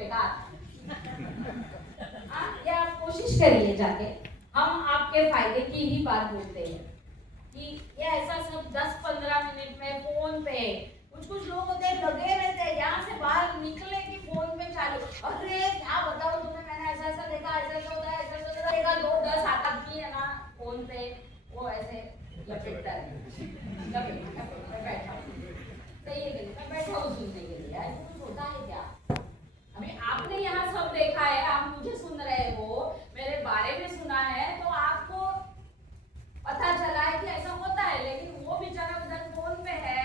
बेकार ये आप कोशिश करिए जाके। हम आपके फायदे की ही बात बोलते हैं कि ये ऐसा सब 10-15 मिनट में फोन पे, कुछ लोग होते हैं लगे रहते हैं, यहाँ से बाहर निकले कि फोन पे चालू, अरे क्या बताओ तुम्हें, मैंने ऐसा ऐसा देखा, ऐसा होता है, ऐसा होता है, 2-10 आदमी है ना फोन पे, वो ऐसे लपेटता है बैठा सही है, मैं बैठा हूँ सुनने के लिए, ऐसा कुछ होता है क्या? अभी आपने यहाँ सब देखा है, आप मुझे सुन रहे हो, मेरे बारे में सुना है, तो आपको पता चला है कि ऐसा होता है, लेकिन वो बेचारा उधर फोन पे है,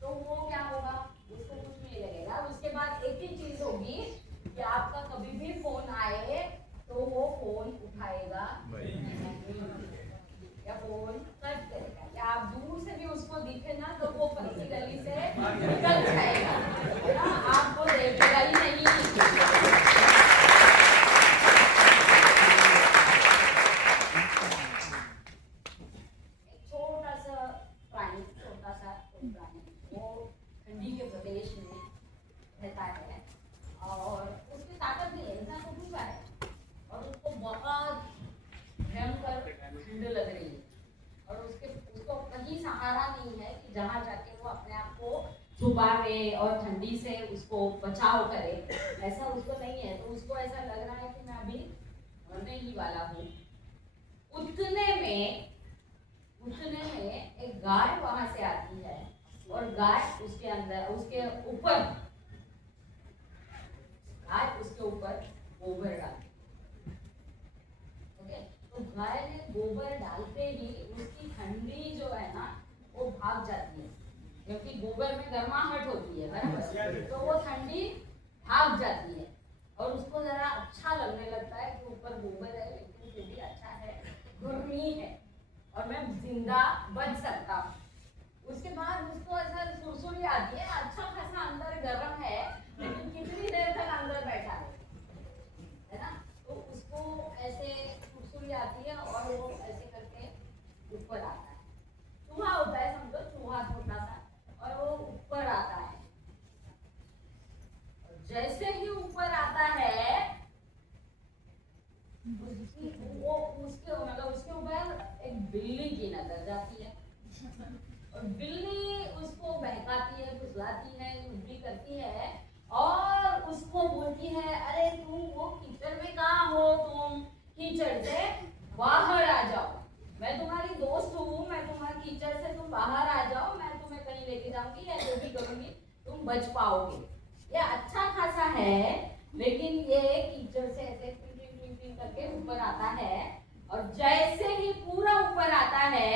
तो वो क्या होगा, उसको कुछ नहीं लगेगा। उसके बाद एक ही चीज होगी कि आपका कभी भी फोन आए तो वो फोन उठाएगा या फोन कट करेगा, या आप दूर से भी उसको दिखे ना तो वो पतली गली से निकल जाएगा, आपको देखेगा ही नहीं। छोटा सा प्राणी वो ठंडी के प्रदेश में रहता है और उसकी ताकत नहीं है, इंसान को भूखा है और उसको बहुत भयंकर ठंड लग रही है और उसको कहीं सहारा नहीं है कि जहाँ जाके वो अपने आप को छुपावे और ठंडी से उसको बचाव करे, ऐसा उसको नहीं है। तो उसको ऐसा लग रहा है कि मैं अभी मरने ही वाला हूँ। उतने में एक गाय वहां से आती है और गाय उसके अंदर उसके ऊपर गोबर डालती है। ओके, तो गाय ने गोबर डालते ही उसकी ठंडी जो है ना वो भाग जाती है, क्योंकि गोबर में गर्माहट होती है बराबर, तो वो ठंडी भाग जाती है और उसको जरा अच्छा लगने लगता है कि ऊपर गोबर है लेकिन फिर भी अच्छा है, गर्मी है और मैं जिंदा बच सकता हूँ। उसके बाद उसको ऐसा सुरसुरी आती है, अच्छा खासा अंदर गर्म है लेकिन कितनी देर तक अंदर बैठा है ना, तो उसको ऐसे सुरसुरी आती है और वो ऐसे करके ऊपर आता है। चूहा होता है, समझो चूहा छोटा सा, और वो ऊपर आता है। जैसे ही ऊपर आता है उसके ऊपर एक बिल्ली की नजर जाती है और बिल्ली उसको बहकाती है, फुसलाती है, कुछ भी करती है और उसको बोलती है, अरे तुम वो कीचड़ में कहाँ हो, तुम कीचड़ से बाहर आ जाओ, मैं तुम्हारी दोस्त हूँ, मैं तुम्हारे कीचड़ से तुम बाहर आ जाओ, मैं तुम्हें कहीं लेके जाऊंगी या जो भी करूंगी तुम बच पाओगे। ये अच्छा खासा है लेकिन ये कीचड़ से ऐसे करके ऊपर आता है और जैसे ही पूरा ऊपर आता है,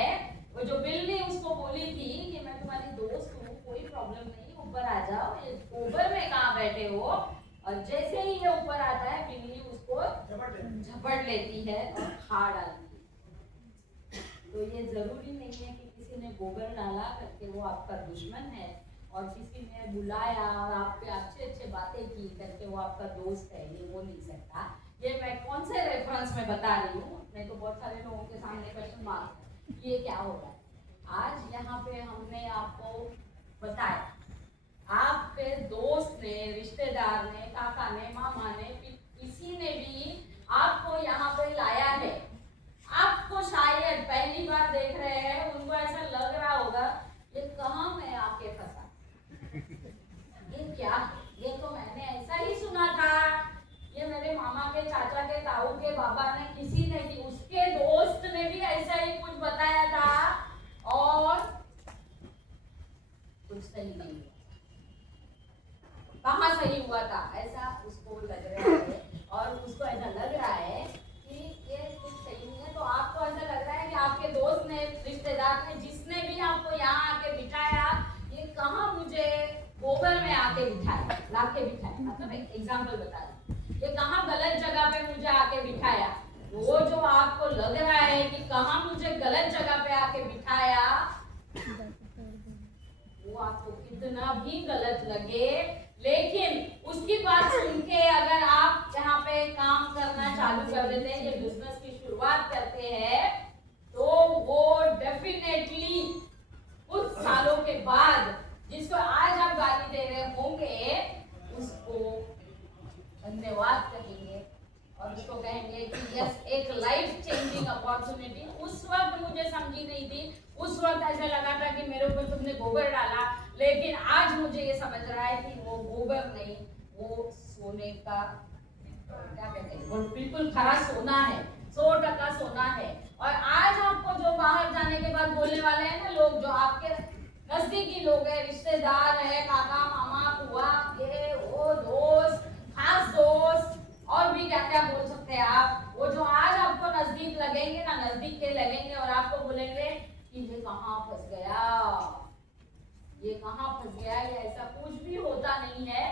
वो जो बिल्ली उसको बोली थी कि मैं तुम्हारी दोस्त हूँ, कोई प्रॉब्लम नहीं, ऊपर आ जाओ, ये गोबर में कहाँ बैठे हो, और जैसे ही ये ऊपर आता है बिल्ली उसको झपट लेती है और खा डालती है। तो ये जरूरी नहीं है कि किसी ने गोबर डाला करके वो आपका दुश्मन है और किसी ने बुलाया और आप पे अच्छे बातें की करके वो आपका दोस्त है, ये वो नहीं सकता। ये मैं कौन से रेफरेंस में बता रही हूँ, नहीं तो बहुत सारे लोगों के सामने क्वेश्चन मार्क ये क्या हो रहा है। आज यहाँ पे हमने आपको बताया, आपके दोस्त ने, रिश्तेदार ने, काका ने, मामा ने, किसी ने भी आपको यहाँ पे लाया है, आपको शायद पहली बार देख रहे हैं, उनको ऐसा लग रहा होगा ये कहाँ मैं आके फंसा, ये क्या, ये तो मैंने ऐसा ही सुना था, ये मेरे मामा के, चाचा के, ताऊ के, बाबा ने, किसी ने भी, उसके दोस्त ने भी ऐसा ही कुछ बताया था और कुछ सही नहीं हुआ। कहाँ सही हुआ था ऐसा उसको लग रहा है और उसको ऐसा लग रहा है कि ये कुछ सही नहीं है। तो आपको ऐसा लग रहा है कि आपके दोस्त ने, रिश्तेदार ने, जिसने भी आपको यहाँ आके बिठाया, ये कहाँ मुझे गोबर में आके बिठाया, लाके बिठाया, मतलब एग्जाम्पल बता रहा, ये कहाँ गलत जगह पे मुझे आके बिठाया। वो जो आपको लग रहा है कि कहाँ मुझे गलत जगह पे आके बिठाया, वो आपको कितना भी गलत लगे, लेकिन उसकी बात सुन के अगर आप यहाँ पे काम करना चालू कर देते हैं, ये बिजनेस की शुरुआत करते हैं, तो वो डेफिनेटली कुछ सालों के बाद जिसको आज आप गाली दे रहे होंगे, उसको धन्यवाद कहेंगे और उसको कहेंगे कि यस, एक लाइफ चेंजिंग अपॉर्चुनिटी। उस वक्त मुझे समझी नहीं थी, उस वक्त ऐसा लगा था कि मेरे ऊपर तुमने गोबर डाला, लेकिन आज मुझे ये समझ रहा है कि वो गोबर नहीं, वो सोने का क्या कहते हैं, वो बिल्कुल खरा सोना है, 100% सोना है। और आज आपको जो बाहर जाने के बाद बोलने वाले हैं ना लोग, जो आपके नजदीकी लोग हैं, रिश्तेदार है, काका मामा बुआ, ये वो दोस्त, खास दोस्त, और भी क्या क्या बोल सकते हैं आप, वो जो आज आपको नजदीक लगेंगे ना, नजदीक के लगेंगे और आपको बोलेंगे कि ये कहाँ फंस गया, ये कहाँ फंस गया, ये ऐसा कुछ भी होता नहीं है,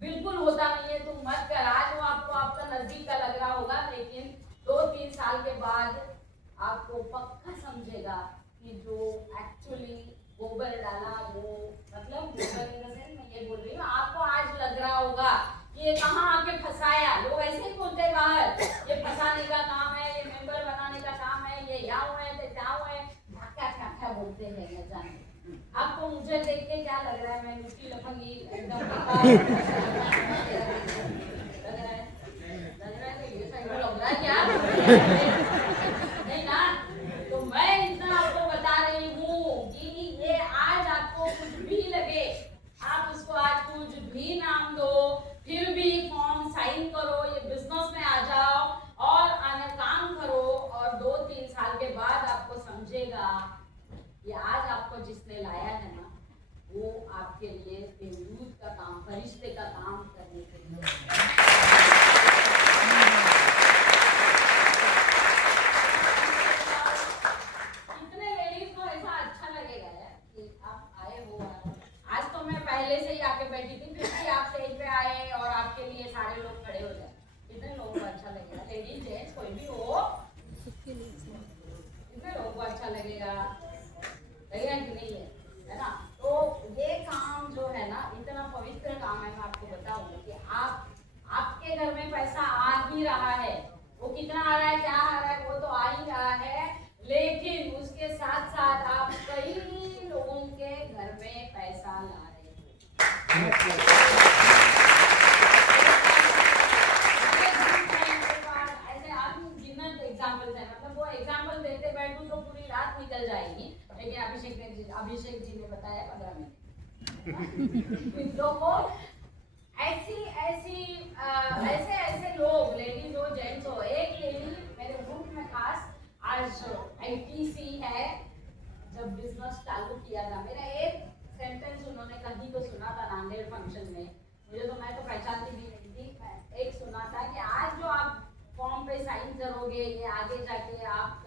बिल्कुल होता नहीं है, तुम मत कर। आज वो आपको आपका नजदीक का लग रहा होगा, लेकिन 2-3 साल के बाद आपको पक्का समझेगा कि जो एक्चुअली गोबर डाला, वो मतलब गोबर इन द सेंस मैं ये बोल रही हूँ, आपको आज लग रहा होगा कि ये कहाँ आके फंसाया। लोग ऐसे ही बोलते हैं बाहर, ये फंसाने का काम है, ये मेंबर बनाने का काम है, ये यहाँ है तो जाओ है, क्या क्या बोलते हैं न जाने। आपको मुझे देख के क्या लग रहा है, मैं लुटी लफंगी एकदम लग रहा है ये सही लग रहा है क्या नहीं ना। तो मैं इतना आपको बता रही हूँ कि ये आज आपको कुछ भी लगे, आप उसको आज कुछ भी नाम दो, फिर भी फॉर्म साइन करो, ये बिजनेस में आ जाओ और आने काम करो, और 2-3 साल के बाद आपको समझेगा कि आज आपको जिसने लाया है ना, वो आपके लिए देवदूत का काम, फरिश्ते का काम करने के लिए। कितने लेडीज को ऐसा अच्छा लगेगा यार कि आप आए हो। आज तो मैं पहले से ही आके बैठी थी, फिर भी आप स्टेज पे आए और आपके लिए सारे लोग खड़े हो जाए, कितने लोगों को अच्छा लगेगा, लेडीज जेंट्स कोई भी हो, कितने लोगों को अच्छा लगेगा, लगेगा कि नहीं है ना। तो ये काम जो है ना, इतना पवित्र काम है, मैं आपको बताऊंगी कि आपके घर में पैसा आ ही रहा है, वो कितना आ रहा है, क्या आ रहा है, वो तो आ ही रहा है, लेकिन उसके साथ साथ आप कई लोगों के घर में पैसा ला रहे हो। ऐसे अनगिनत एग्जाम्पल्स है, मतलब वो एग्जाम्पल देते बैठूं तो पूरी रात निकल जाएगी, लेकिन अभिषेक जी ने बताया 15 मिनट। तो ऐसे लोग, लेडीज हो जेंट्स हो, एक लेडी मेरे ग्रुप में खास आज ITC है, जब बिजनेस चालू किया था, मेरा एक सेंटेंस उन्होंने कहीं तो सुना था नांदेड़ फंक्शन में, मुझे तो मैं तो पहचानती भी नहीं थी, एक सुना था कि आज जो आप फॉर्म पे साइन करोगे, ये आगे जाके आप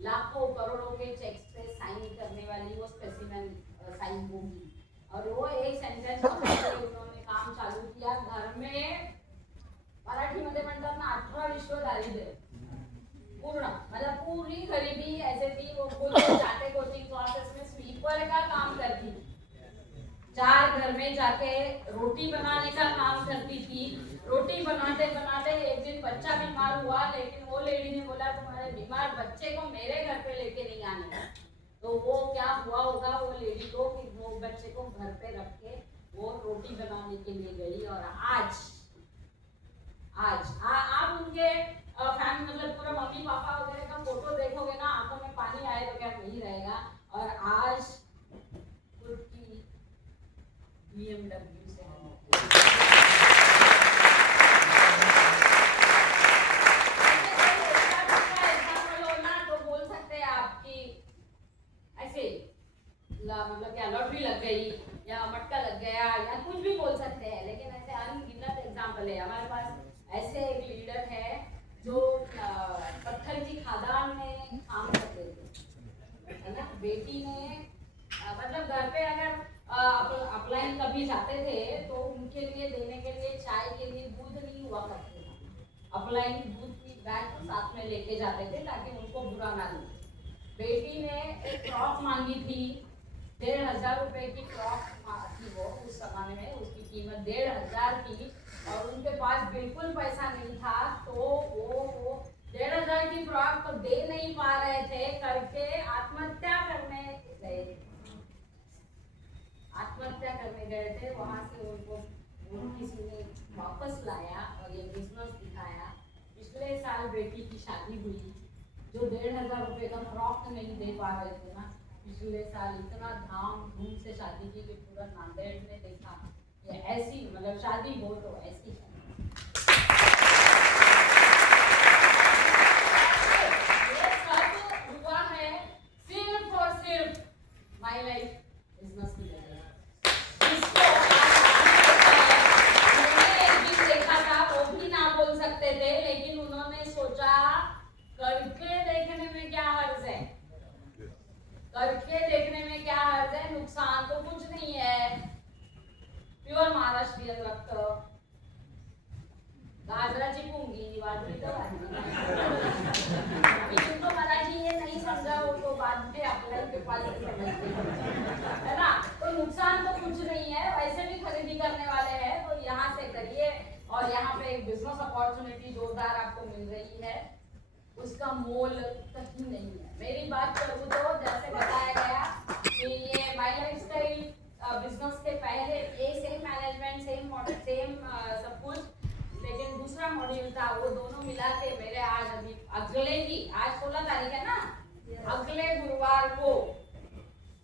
लाखों करोड़ों के चेक्स पे साइन करने वाली वो स्पेसिमेन साइन होगी। और वो एक सेंटेंस उन्होंने काम चालू किया घर में, मराठी मध्ये म्हणतात ना 18 विश्व दारिद्र्य पूर्ण, मतलब पूरी गरीबी ऐसे थी, वो खुद जाके कोचिंग क्लासेस में स्वीपर का काम करती, 4 घर में जाके रोटी बनाने का काम करती थी। रोटी बनाते बनाते एक दिन बच्चा बीमार हुआ, लेकिन वो लेडी ने बोला तुम्हारे बीमार बच्चे को मेरे घर पे लेके नहीं आने का। तो वो क्या हुआ होगा वो लेडी को कि वो बच्चे को घर पे रख के वो रोटी बनाने के लिए गई, और आज आप उनके फैमिली मतलब पूरा मम्मी पापा वगैरह का फोटो देखोगे ना, आंखों में पानी आए तो क्या नहीं रहेगा। और आज खुद की BMW से तो बोल सकते हैं आपकी ऐसे मतलब क्या लॉटरी लग गई या मटका लग गया या कुछ भी बोल सकते हैं, लेकिन ऐसे अनगिनत एग्जाम्पल है। हमारे पास ऐसे एक लीडर है जो पत्थर की खादान में काम करते थे, है ना। बेटी ने मतलब घर पे अगर अपलाइन कभी जाते थे तो उनके लिए देने के लिए चाय के लिए दूध नहीं हुआ करते थे, अपलाइन दूध की बैग तो साथ में लेके जाते थे ताकि उनको बुरा ना लगे। बेटी ने एक फ्रॉक मांगी थी, 1500 रुपए की फ्रॉक थी वो उस समय में, उसकी कीमत 1500 थी, और उनके पास बिल्कुल पैसा नहीं था, तो वो 1500 की फ्रॉक तो दे नहीं पा रहे थे करके आत्महत्या करने गए थे। आत्महत्या करने गए थे, वहां से उनको किसी ने वापस लाया और ये बिजनेस दिखाया। पिछले साल बेटी की शादी हुई, जो 1,500 रुपये का फ्रॉक नहीं दे पा रहे थे ना, पिछले साल इतना धाम धूम से शादी की कि पूरा नांदेड़ में देखा ये ऐसी, मतलब शादी हो तो ऐसी है। ये सब हुआ है सिर्फ और सिर्फ माय लाइफ बिजनेस की वजह से। जिसको उन्होंने एक दिन देखा था, वो भी ना बोल सकते थे, लेकिन उन्होंने सोचा करके देखने में क्या हर्ज है, करके देखने में क्या हर्ज है, नुकसान तो कुछ नहीं है। प्योर महाराष्ट्रीयन रक्त, गाजराची पुंगी, बाजरी तो अभी तुमको मराठी ये नहीं समझा हो तो बाद में अप्लाई के पास समझते है ना। तो नुकसान तो कुछ नहीं है, वैसे भी खरीदी करने वाले हैं तो यहाँ से करिए। और यहाँ पे एक बिजनेस अपॉर्चुनिटी जोरदार आपको मिल रही है, उसका मोल कहीं नहीं है। मेरी बात करूँ तो जैसे बताया गया कि ये माय लाइफस्टाइल बिजनेस के पहले ये same management, same model, same सब कुछ, लेकिन दूसरा मॉड्यूल था, वो दोनों मिला के मेरे आज अभी अगले ही, आज 16 तारीख है ना, अगले गुरुवार को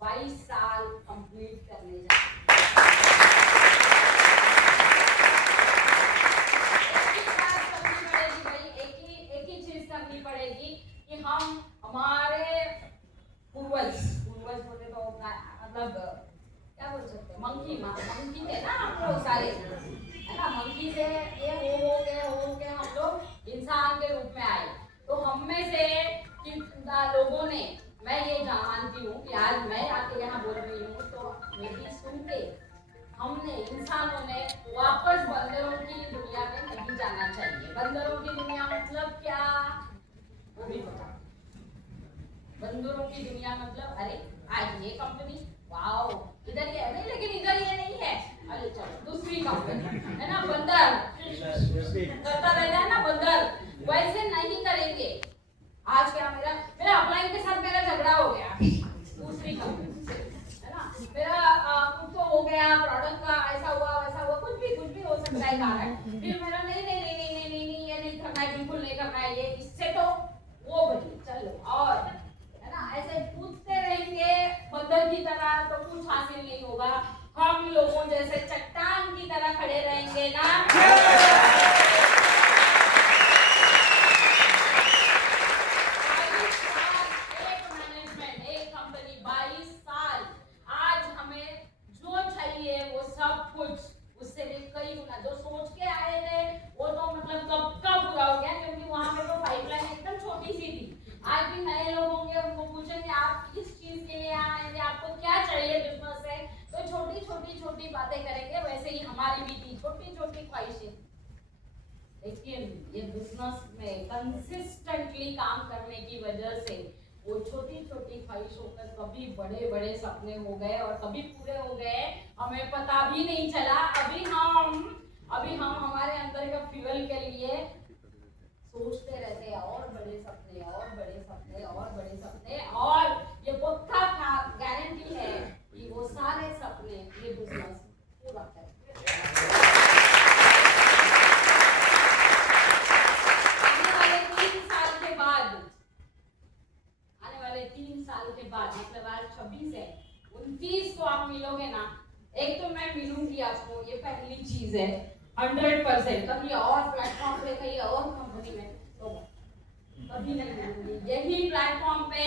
22 साल कंप्लीट करने जा एक ही चीज करनी पड़ेगी कि हम हमारे पूर्वज बोले तो मतलब क्या बोल सकते हैं, मंकी थे ना हम लोग सारे, है ना। मंकी से ये हो गए हम लोग इंसान के रूप में आए। तो हम में से कितना लोगों ने, मैं ये जानती हूँ कि आज मैं आके यहाँ बोल रही हूँ तो मेरी सुन के हमने इंसानों ने वापस बंदरों की दुनिया में नहीं जाना चाहिए। बंदरों की दुनिया मतलब क्या, वो भी बता। बंदरों की दुनिया मतलब अरे आज ये कंपनी, वाओ इधर ये नहीं, लेकिन इधर ये नहीं है, अरे चलो दूसरी कंपनी, है ना। बंदर करता रहता है ना बंदर, वैसे नहीं करेंगे। आज क्या मेरा अपलाइन के साथ मेरा झगड़ा हो गया दूसरी कंपनी से, है ना। मेरा कुछ तो हो गया, प्रोडक्ट का ऐसा हुआ वैसा हुआ, कुछ भी हो सकता है कारण। फिर मेरा नहीं ये नहीं करना है, बिल्कुल नहीं करना है, ये इससे तो वो बनी, चलो और, है ना। ऐसे पूछते रहेंगे बंदर की तरह तो कुछ हासिल नहीं होगा। हम लोगों जैसे चट्टान की तरह खड़े रहेंगे ना, एक मैनेजमेंट, एक कंपनी, 22 साल। आज हमें जो चाहिए वो सब कुछ, उससे भी कई गुना जो सोच के आए थे वो तो मतलब कब का पूरा हो गया, क्योंकि वहां पे तो पाइपलाइन एकदम छोटी सी थी। आज भी नए लोग होंगे, उनको पूछेंगे आप किस चीज के लिए आएंगे, आपको क्या चाहिए बिजनेस से, तो छोटी बातें करेंगे। वैसे ही हमारी भी थी छोटी ख्वाहिशें, लेकिन ये बिजनेस में कंसिस्टेंटली काम करने की वजह से वो छोटी ख्वाहिशों पर कभी बड़े सपने हो गए और कभी पूरे हो गए, हमें पता भी नहीं चला। अभी हम हमारे अंदर का फ्यूल के लिए सोचते रहते हैं और बड़े सपने और बड़े सपने और बड़े सपने, और ये पक्का गारंटी है कि वो सारे सपने ये बिजनेस पूरा करेगा। आने वाले 3 साल के बाद मतलब आज 26 है, 29 को आप मिलोगे ना, एक तो मैं मिलूंगी आपको, ये पहली चीज है 100%। कभी और प्लेटफॉर्म पे, कहीं और कंपनी में तो कभी नहीं मिलूंगी, यही प्लेटफॉर्म पे,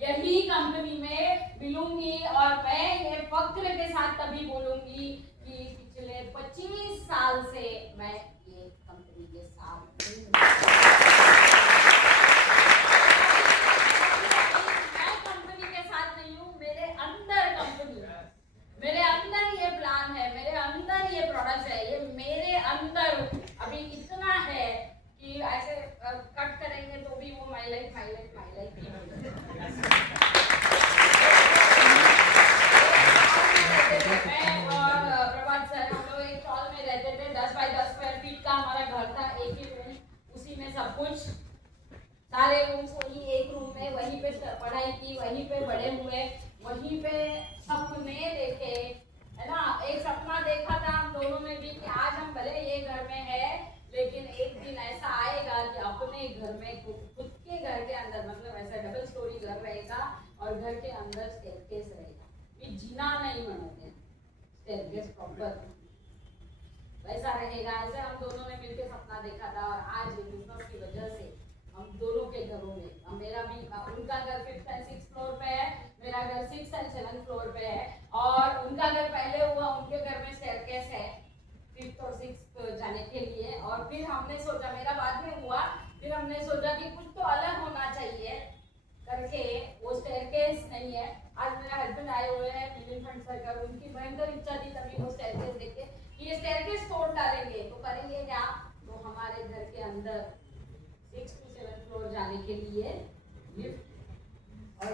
यही कंपनी में मिलूंगी। और मैं ये फक्र के साथ तभी बोलूंगी कि पिछले 25 साल से मैं ये कंपनी के साथ हूँ। मैं कंपनी के साथ नहीं हूँ, मेरे अंदर कंपनी है, मेरे अंदर ये प्लान है, मेरे अंदर ये प्रोडक्ट है, ये मेरे अंदर अभी इतना है कि ऐसे कट करेंगे तो भी वो माय लाइफ मैं और प्रभात सर हम लोग एक हॉल में रहते थे, 10 बाय 10 स्क्वायर फीट का हमारा घर था, एक ही रूम, उसी में सब कुछ, सारे रूम्स वही एक रूम में, वहीं पे पढ़ाई की, वहीं पे बड़े हुए, वहीं पे सपने देखे है ना। एक सपना देखा था हम दोनों ने भी कि आज हम भले ये घर में है, लेकिन एक दिन ऐसा आएगा कि अपने घर में खुद के घर के अंदर, मतलब ऐसा डबल स्टोरी घर रहेगा और घर के अंदर स्टेयरकेस रहेगा। ये जीना नहीं बनाते स्टेयरकेस प्रॉपर वैसा रहेगा। ऐसे हम दोनों ने मिलकर सपना देखा था और आज बिजनेस की वजह से हम दोनों के घरों में, मेरा भी, उनका घर 5th and 6th फ्लोर पे है, मेरा घर 6th and 7th फ्लोर पे है, और उनका घर पहले हुआ, उनके घर में स्टेयरकेस है 5th और 6th जाने के लिए। और फिर हमने सोचा, मेरा बाद में हुआ, फिर हमने सोचा कि कुछ तो अलग होना चाहिए करके, वो स्टेयरकेस नहीं है। आज मेरे हस्बैंड आए हुए हैं मिलियन फंड सर्कल, उनकी भयंकर इच्छा थी तभी वो स्टेयरकेस देखे कि ये स्टेयरकेस तोड़ डालेंगे, तो करेंगे क्या, तो हमारे घर के अंदर 6th to 7th फ्लोर जाने के लिए लिफ्ट और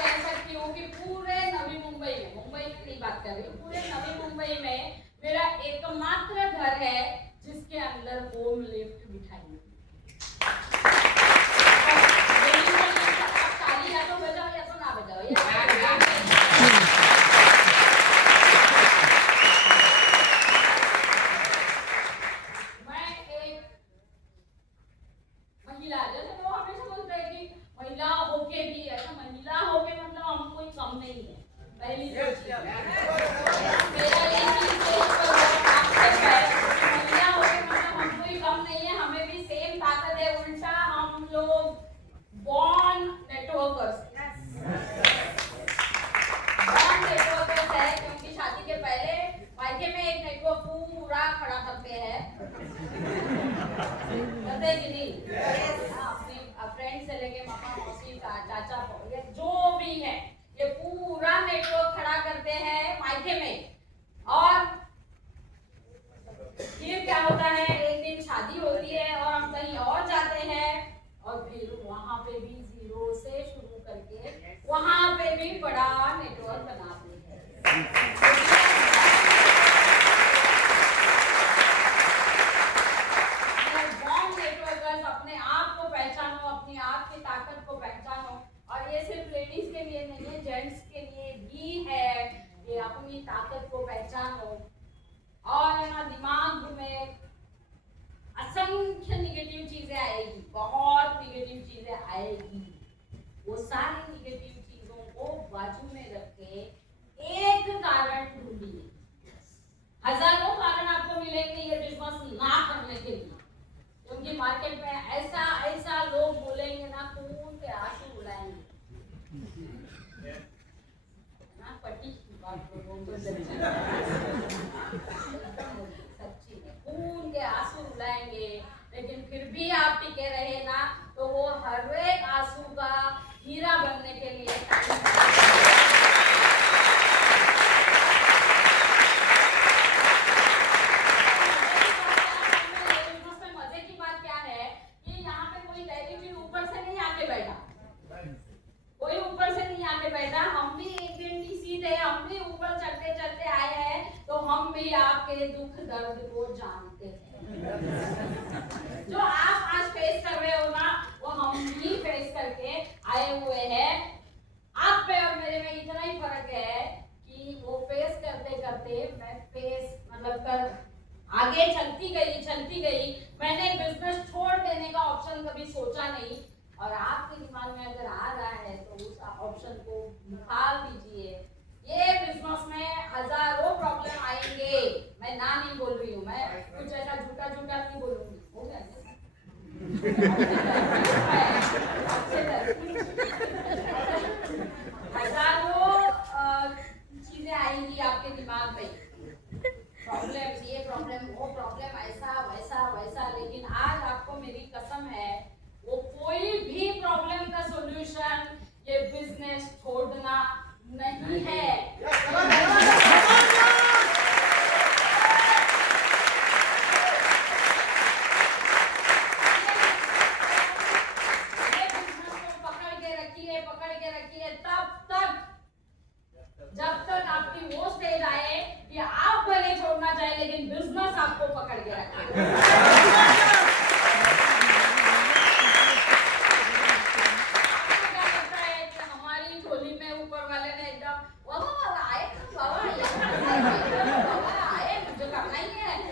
कह सकती हूँ कि पूरे नवी मुंबई में, मुंबई में नहीं बात कर रही हूँ, पूरे नवी मुंबई में मेरा एकमात्र घर है जिसके अंदर होम लिफ्ट बिठाई हुई। ताली या तो बजाओ या तो ना बजाओ,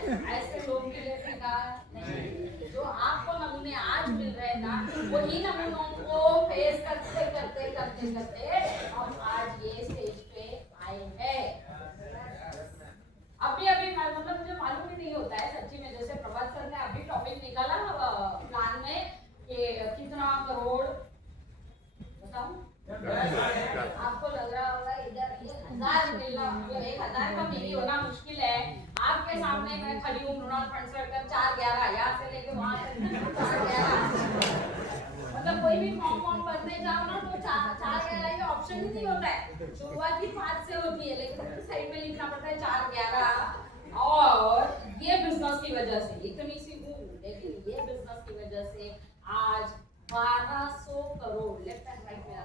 ऐसे लोग मिलेगा नहीं। जो आपको नमूने आज मिल रहे हैं ना, वही नमूनों को फेस करते करते करते करते हम आज ये स्टेज पे आए हैं। अभी अभी मतलब मुझे मालूम ही नहीं होता है सच्ची में, जैसे प्रभात सर ने अभी टॉपिक निकाला प्लान में कि कितना करोड़ बताऊं, आपको लग रहा होगा इधर ये 1000 मिलना, मतलब 1000 का मिली होना मुश्किल है। आपके सामने मैं खड़ी हूँ मृणाल फंडसरकर 411 यहाँ से लेके वहां तक 411, मतलब कोई भी फॉर्म भरने जाओ ना तो 411 का ऑप्शन ही नहीं होता है। शुरुआत ही 5 से होती है, लेकिन साइड में लिखना पड़ता है 411। और ये बिजनेस की वजह से इतनी सी हूँ, लेकिन ये बिजनेस की वजह से आज 1200 करोड़ लेफ्ट एंड राइट में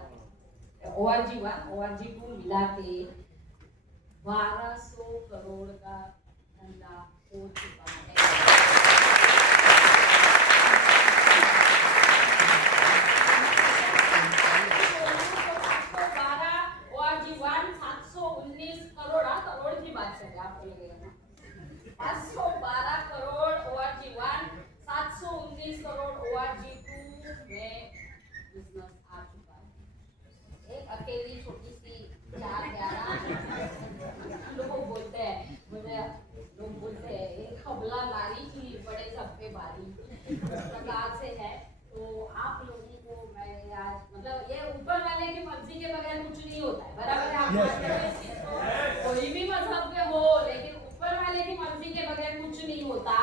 ORG 1 ORG 2 मिला के 1200 करोड़ का धंधा हो चुका है। करोड़ की बात करें आप बोलेंगे 512 करोड़ ORG 1, 719 करोड़ ORG 2 में बिजनेस आ चुका है। एक अकेली छोटी सी 411 लोग बोलते हैं, मुझे लोग बोलते हैं एक खबला नारी की बड़े सबके बारी प्रकार से है। तो आप लोगों को मैं आज मतलब ये ऊपर वाले की मर्जी के बगैर कुछ नहीं होता है, बराबर है। आप कोई भी मजहब के हो, लेकिन ऊपर वाले की मर्जी के बगैर कुछ नहीं होता।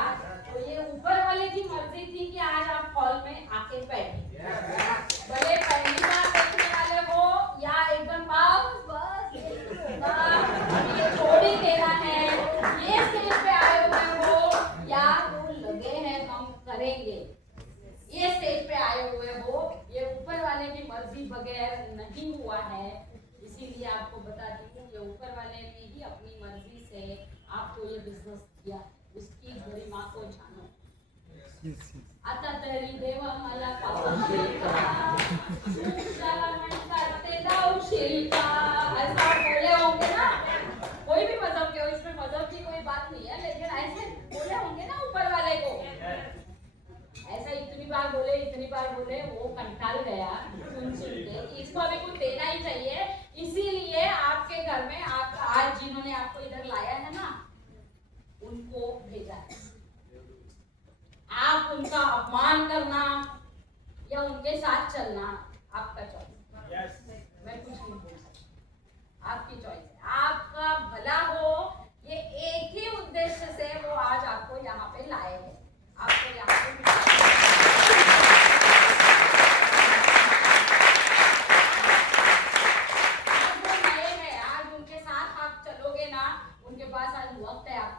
तो ये ऊपर वाले की मर्जी थी कि आज आप हॉल में आके बैठे, भले पहली बार देखने वाले हो या एकदम बस ये थोड़ी देना है, ये स्टेज पे आए हुए हो या तो लगे हैं हम करेंगे, ये स्टेज पे आए हुए हो, ये ऊपर वाले की मर्जी बगैर नहीं हुआ है। इसीलिए आपको बताती हूँ, ये ऊपर वाले ने ही अपनी मर्जी से आपको ये बिजनेस दिया, उसकी गरिमा को जानो। आता तरी देवा मला पावशिका, सूरजाला मन करते दावशिका, ऐसा बोले होंगे ना। कोई भी मजहब के हो, इसमें मजहब की कोई बात नहीं है, लेकिन ऐसे बोले होंगे ना ऊपर वाले को। ऐसा इतनी बार बोले वो कंटाल गया सुन के कि इसको अभी कुछ देना ही चाहिए। इसीलिए आपके घर में आप आज जिन्होंने आपको इधर लाया है ना, उनको भेजा है। आप उनका अपमान करना या उनके साथ चलना आपका चॉइस। मैं कुछ नहीं बोल सकती, आपकी चॉइस है। आपका भला हो, ये एक ही उद्देश्य से वो आज आपको यहाँ पे लाए हैं। आपको यहाँ पे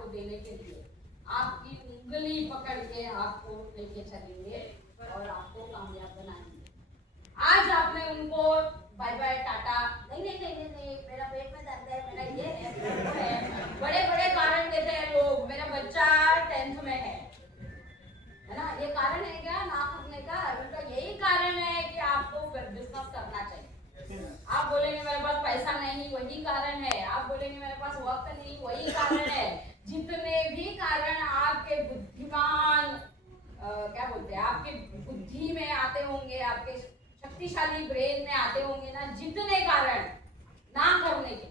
देने के लिए आपकी उंगली पकड़ के आपको लेके चलेंगे और आपको कामयाब बनाएंगे। आज आपने उनको बाय बाय टाटा नहीं, मेरा पेट में दर्द है, मेरा ये है, बड़े बड़े कारण देते हैं लोग। मेरा बच्चा 10th में है ना, ये कारण है क्या ना करने का? उनका यही कारण है कि आपको बिजनेस करना चाहिए। आप बोलेंगे मेरे पास पैसा नहीं, वही कारण है। आप बोलेंगे मेरे पास वक्त नहीं, वही कारण है। जितने भी कारण आपके बुद्धिमान क्या बोलते हैं, आपके बुद्धि में आते होंगे, आपके शक्तिशाली ब्रेन में आते होंगे ना, जितने कारण ना करने के,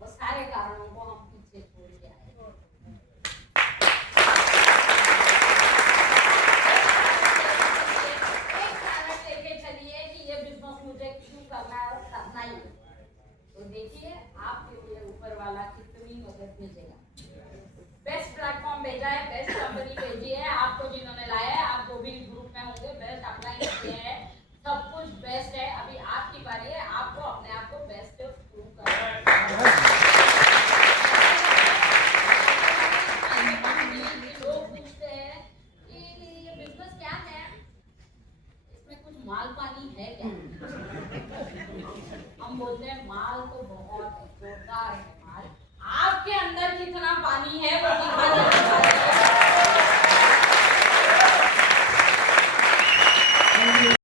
वो सारे कारणों को हम पीछे छोड़ के आए। एक कारण लेके चलिए कि ये बिजनेस मुझे क्यों करना है और करना ही है। तो देखिए आपके लिए ऊपर वाला कितनी मदद भेजेगा। बेस्ट प्लेटफॉर्म भेजा है, बेस्ट